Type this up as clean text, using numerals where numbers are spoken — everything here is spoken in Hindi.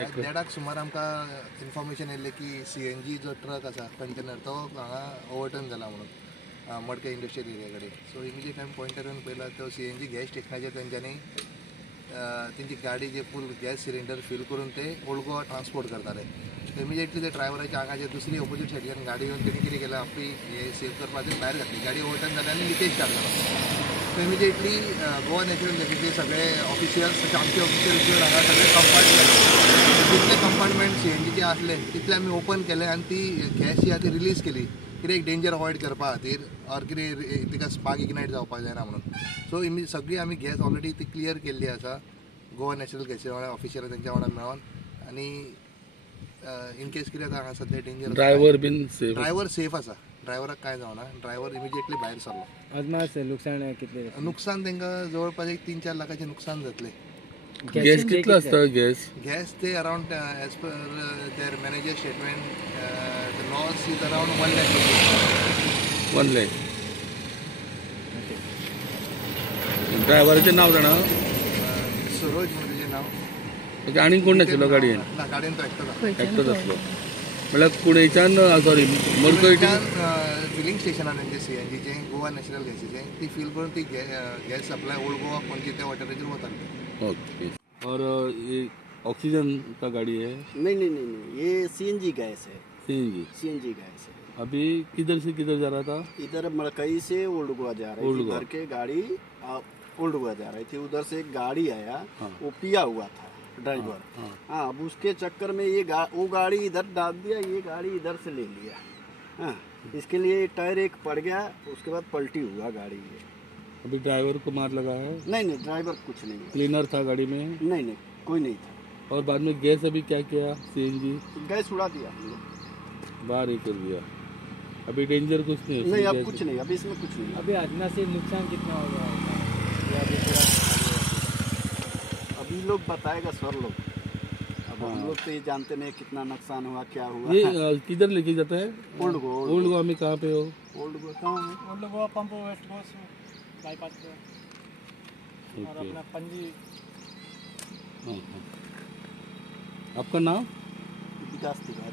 देडाक सुमार आमकां इन्फॉर्मेशन येयल्लें की CNG जो ट्रक आसा कंटेनर तो हांगा ओवरटर्न जाला म्हणून मडके इंडस्ट्रियल एरिया कडेन. सो इमिजिएट आमी पॉयंटर येवन पळयला तो CNG गॅस स्टेशनाचेर तेंच्यांनी तेंची गाडी जे फूल गॅस सिलिंडर फील करून ते ओल्ड गोवा ट्रान्सपोर्ट करताले. इमिजिएटली ते ड्रायव्हराच्या आंगाचेर दुसरी ऑपोजीट सायडीच्यान गाडी येवन तेणी कितें केलें आपली हे सेव करपाचें भायर घातली. गाडी ओवरटर्न जाली आनी लिकेज स्टार्ट जालो. सो इमिजिएटली गोवा नॅचरल गॅसीचे सगळे ऑफिशियल्स आमचे ऑफिशियल्स हांगा सगळे कंपार्टमेंट जितले कंपार्टमेंट CNGचे आसले तितले आमी ओपन केले आनी ती गॅस जी आहा ती रिलीज केली कितें डेंजर अवॉयड करपा खातीर ऑर कितें तिका स्पार्क इग्नायट जावपाक जायना म्हणून. सो सगळी आमी गॅस ऑलरेडी ती क्लियर केल्ली आसा गोवा नॅचरल गॅसी वांगडा ऑफिशियल तेंच्या वांगडा मेळोन. आनी इन केस कितें हांगा सद्या डेंजर ड्रायव्हर सेफ आसा. ड्रायव्हराक कांय जावना. ड्रायव्हर इमिजिएटली भायर सरलो. अदमास नुकसान कितलें नुकसान तांकां जवळपास एक 3-4 लाखाचें नुकसान जातलें. गॅस कितलो आसता गॅस ते around as per their manager statement the loss is around 1 lakh rupees. 1 lakh. ड्रायव्हराचें नांव जाणा? सरोज म्हणून तेजें नांव. आनी कोण नाशिल्लो गाडयेन? ना, गाडयेन तो एकटोच आसलो. म्हळ्यार कुणेच्यान सॉरी मडकयच्यान फिलिंग स्टेशनान तेंचे CNGचें गोवा नॅचरल गॅसीचें ती फील करून ती gas supply old Goa Panaji त्या वाठाराचेर वताली. ओके. और ये ऑक्सीजन का गाड़ी है? नहीं, ये CNG गैस है. CNG गैस है. अभी किधर से किधर जा रहा था? इधर मड़कई से ओल्ड गोवा जा रही थी. भर के गाड़ी ओल्ड गोवा जा रही थी. उधर से एक गाड़ी आया. हाँ. वो पिया हुआ था ड्राइवर. हाँ. अब उसके चक्कर में ये वो गाड़ी इधर डाल दिया, ये गाड़ी इधर से ले लिया. हाँ. इसके लिए टायर एक पड़ गया, उसके बाद पलटी हुआ गाड़ी. ये अभी ड्राइवर को मार लगा है? नहीं, ड्राइवर कुछ नहीं. क्लीनर था गाड़ी में? नहीं, कोई नहीं था. और बाद में गैस अभी क्या किया? CNG गैस उड़ा दिया, बाहर ही कर दिया. अभी डेंजर कुछ नहीं? अब कुछ नहीं. अभी इसमें कुछ नहीं. अभी आदमी से नुकसान कितना होगा अभी लोग बताएगा सर लोग. अब हम लोग तो ये जानते नहीं कितना नुकसान हुआ, क्या हुआ. ये किधर लेके जाता है? ओल्ड गोवा में कहाँ पे हो? ओल्ड गोवा कहाँ है? Old Goa pump west coast bypass पे. और अपना पणजी. आपका नाम? विकास तिवारी.